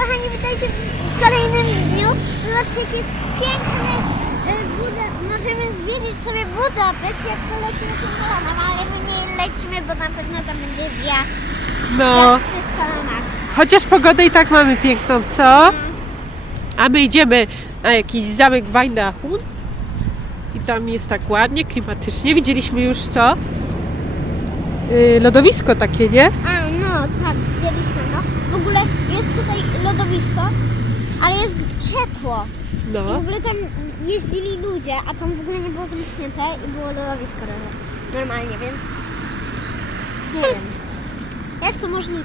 kochani, witajcie w kolejnym dniu. Zobaczcie, jaki jest piękny e, Buda. Możemy zwiedzić sobie Budapeszt, jak polecimy samolotem, ale my nie lecimy, bo na pewno tam będzie wiatr. No, Jak wszystko na maksa. chociaż pogodę i tak mamy piękną, co? A my idziemy na jakiś zamek Wajnachun. I tam jest tak ładnie, klimatycznie. Widzieliśmy już co? Yy, lodowisko takie, nie? A, no, tak, widzieliśmy, no. W ogóle tutaj lodowisko, ale jest ciepło. I w No. ogóle tam jeździli ludzie, a tam w ogóle nie było zamknięte i było lodowisko no- normalnie, więc nie wiem. Jak to możliwe?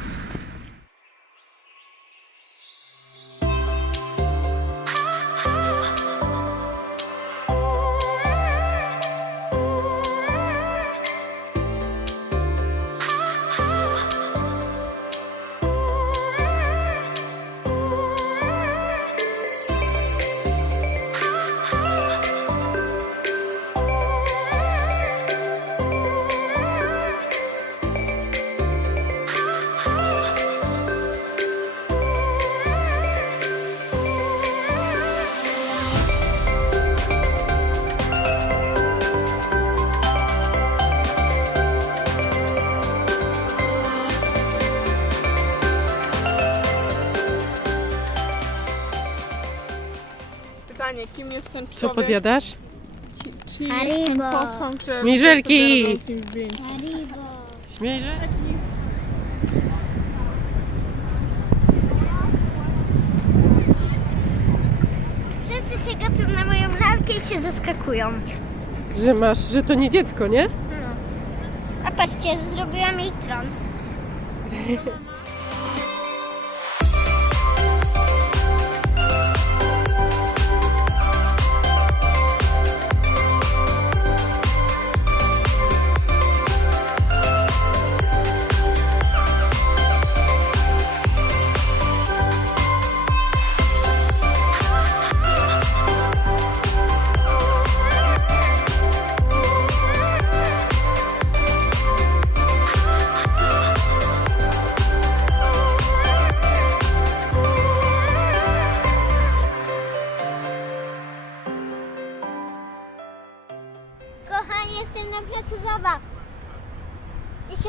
Co człowiek? podjadasz? Jest ten Haribo. posąg, Śmiżelki. sobie robią z nim zdjęcia? Haribo. Śmiejże? Wszyscy się gapią na moją lalkę i się zaskakują. Że masz, że to nie dziecko, nie? A patrzcie, zrobiłam jej tron.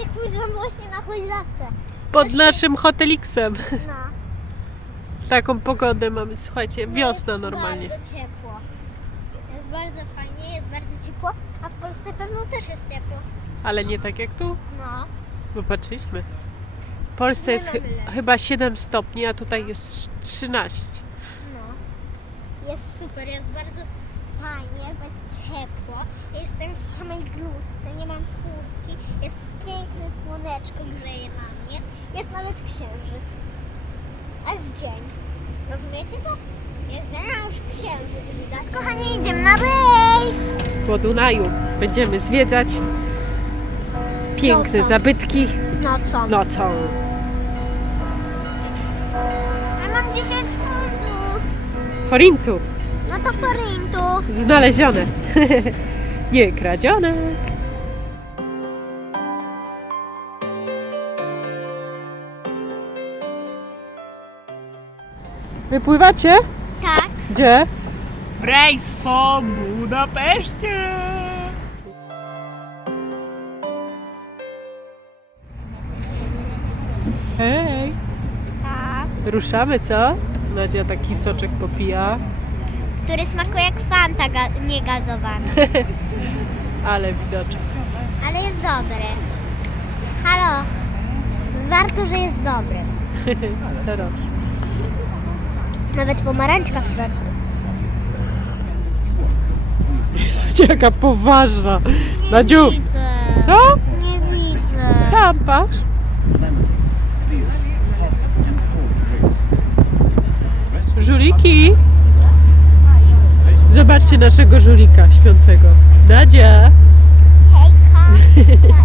się właśnie na huźdawce. Pod naszym hoteliksem. No. Taką pogodę mamy, słuchajcie, wiosna jest normalnie. bardzo ciepło. Jest bardzo fajnie, jest bardzo ciepło, a w Polsce pewno też jest ciepło. Ale nie tak jak tu, No. bo patrzyliśmy. W Polsce jest lepiej. chyba 7 stopni, a tutaj jest 13. No. Jest super, jest bardzo fajnie, bo jest ciepło. Jestem w samej bluzce, nie mam kurtki. Jest piękne słoneczko, grzeje na mnie. Jest nawet księżyc. A jest dzień. Rozumiecie to? Jest już księżyc widać. Kochani, idziemy na rejs! Po Dunaju będziemy zwiedzać piękne Nocą. zabytki Nocą. nocą. Ja mam 10 funtów. Forintu No to forintów. znalezione. nie kradzione. Wypływacie? Tak. Gdzie? W rejs po Budapeszcie! Hej! Tak. Ruszamy, co? Nadzia taki soczek popija, Który smakuje jak fanta ga- niegazowany. ale widoczek. Ale jest dobry. Halo. Warto, że jest dobry. Teraz. Nawet pomarańczka w środku. Jaka poważna. Nadziu, Widzę. co? Nie widzę. Tam, patrz. Żuliki. Zobaczcie naszego żulika śpiącego. Nadzia. Hejka.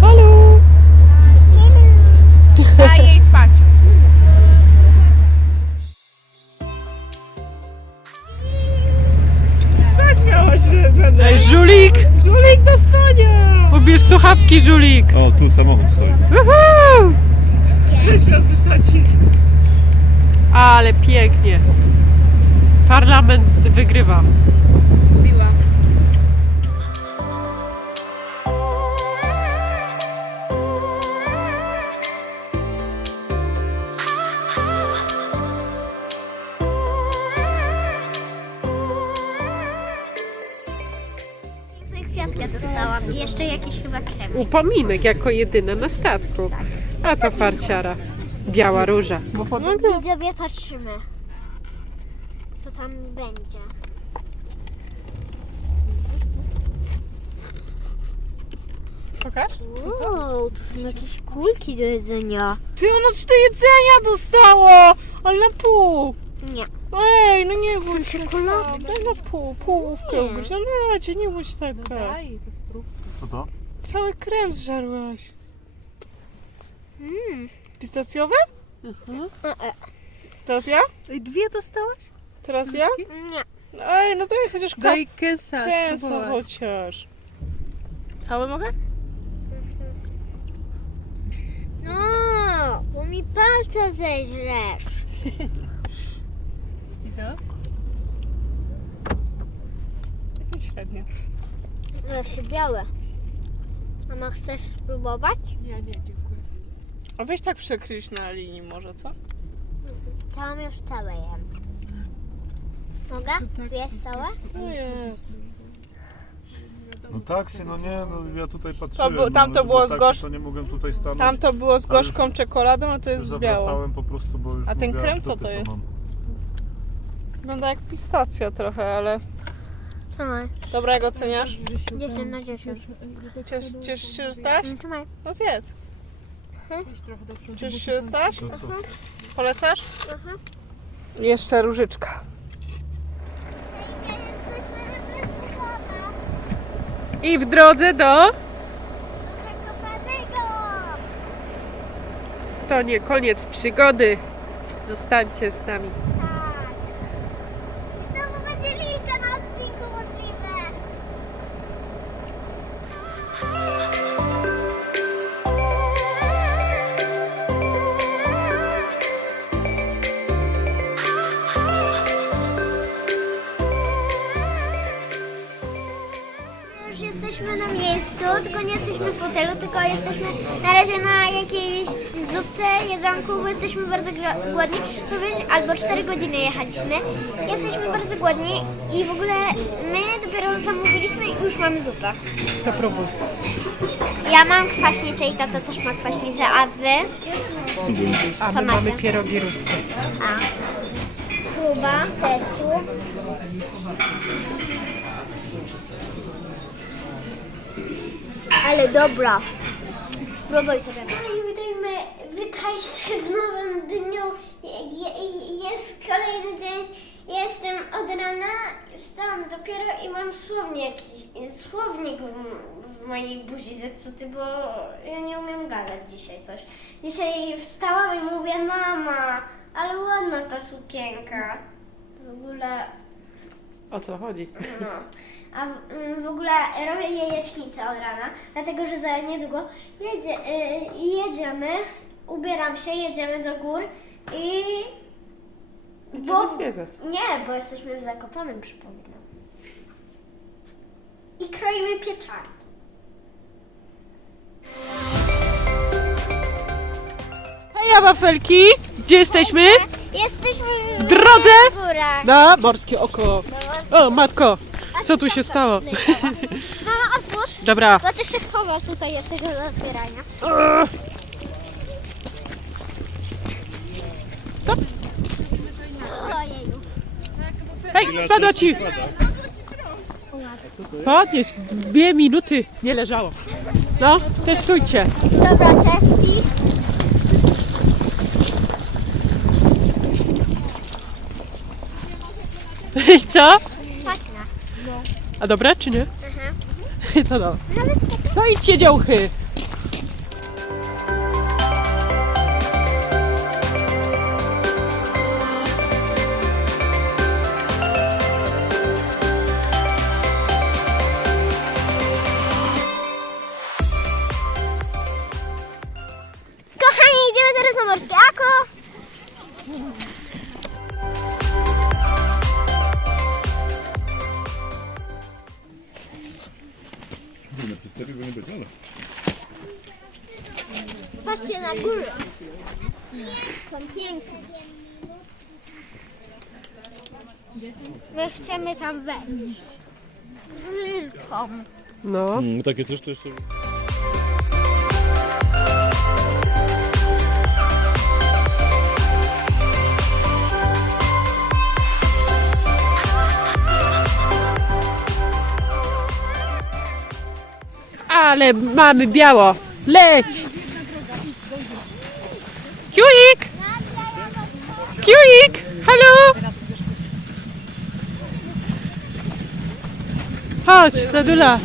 Halo. Daj jej spać. Spać miałaś, że będę. Ej, żulik. Żulik dostanie! Pobierz słuchawki żulik! O, tu samochód stoi. Uhu! Ale pięknie. Parlament wygrywa. Biła. Kwiatka dostałam i jeszcze jakiś chyba krem. Upominek jako jedyna na statku. A to farciara. Biała róża. Bo pod... Widzowie, patrzymy. Co tam będzie. Pokaż. Wow, tu są jakieś kulki do jedzenia. Ty, ono coś do jedzenia dostało! Ale na pół. Nie. Ej, no nie bądź czekoladki. Daj na pół, połówkę Nie. ugryź. No na cię, nie bądź taka. Co to? Cały krem zżarłaś. Mm. Pistacjowe? E, e. Teraz ja? I dwie dostałaś? Teraz ja? Nie. Ej, no daj chociaż Daj kęsa. kęsa spróbować. chociaż. Całe mogę? No, bo mi palce zeźresz. I co? Takie średnie. No, jeszcze białe. Mama, chcesz spróbować? Nie, nie, dziękuję. A weź tak przekryć na linii może, co? Tam już całe jem. Mogę? Zjeść całe? No jest. No taksy, no nie, no ja tutaj patrzyłem. było- tam no, to było z taksy To nie mogłem tutaj stanąć. Tam to było z gorzką czekoladą, a to jest z białą. zawracałem po prostu, bo już A ten mówię, krem co to jest? mam. Wygląda jak pistacja trochę, ale... Trzymaj. Dobra, jak oceniasz? 10 na 10. Ciesz, cieszysz się, że stałaś? Trzymaj. No zjedz. Cieszysz się, że stałaś? To co? Polecasz? Aha. Jeszcze różyczka. I w drodze do... To nie koniec przygody. Zostańcie z nami. Hotelu, tylko jesteśmy na razie na jakiejś zupce, jedzonku, bo jesteśmy bardzo głodni. Powiedzieć, albo 4 godziny jechaliśmy. Jesteśmy bardzo głodni i w ogóle my dopiero zamówiliśmy i już mamy zupę. To próbuj. Ja mam kwaśnicę i tata też ma kwaśnicę, a wy? A Co my macie? mamy pierogi ruskie. A. Próba testu. Ale dobra. Spróbuj sobie. Witajmy, witajcie w nowym dniu. Je- je- Jest kolejny dzień. Jestem od rana, wstałam dopiero i mam słownik, słownik w, w mojej buzi zepsuty, bo ja nie umiem gadać dzisiaj coś. Dzisiaj wstałam i mówię, mama, ale ładna ta sukienka. W ogóle O co chodzi? no. A w, mm, w ogóle robię jajecznicę od rana, dlatego że za niedługo jedzie, y, jedziemy, ubieram się, jedziemy do gór i... Idziemy zwiedzać. Nie, bo jesteśmy w Zakopanem, przypominam. I kroimy pieczarki. Hej, wafelki! Gdzie jesteśmy? Jesteśmy w, W drodze? górach. Na morskie oko. O, matko, co tu się stało? Mama, otwórz, Dobra. bo ty się chowasz, tutaj jesteś do otwierania. Stop. Ojeju. Hej, spadła ci! Podnieś, dwie minuty nie leżało. No, testujcie. Dobra, testi. I co? A dobre czy nie? Aha. To no. No idźcie działchy. Chcemy tam wejść. Z wilką. No. Mm, takie też jeszcze... Ale mamy biało. Leć! Kiuik! Kiuik! Halo! Ha açıkladılar.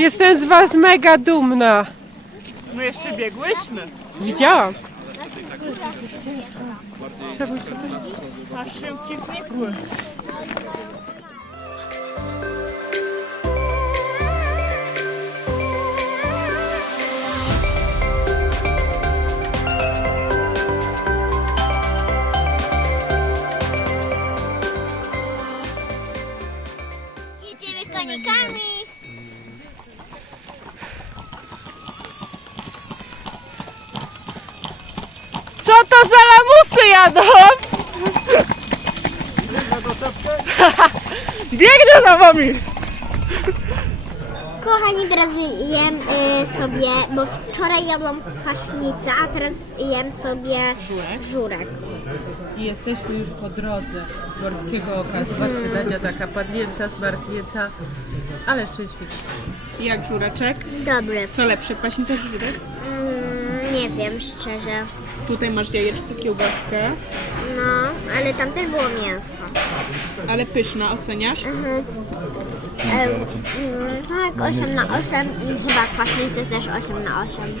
Jestem z was mega dumna. My jeszcze biegłyśmy. Widziałam. Szyłki znikły. Biegnę za wami. Kochani, teraz jem y, sobie, bo wczoraj jadłam kwaśnicę, a teraz jem sobie żurek. I jesteśmy już po drodze z Morskiego Oka. Zobaczcie, Nadia taka padnięta, zmarznięta, ale szczęśliwa. Jak żureczek? Dobry. Co lepsze, kwaśnica czy żurek? Nie wiem szczerze. Tutaj masz jajeczko, kiełbaskę, No, ale tam też było mięsko. ale pyszna, oceniasz? Mhm. E, mm, tak, 8 na 8 i chyba kwaśnicy też 8 na 8.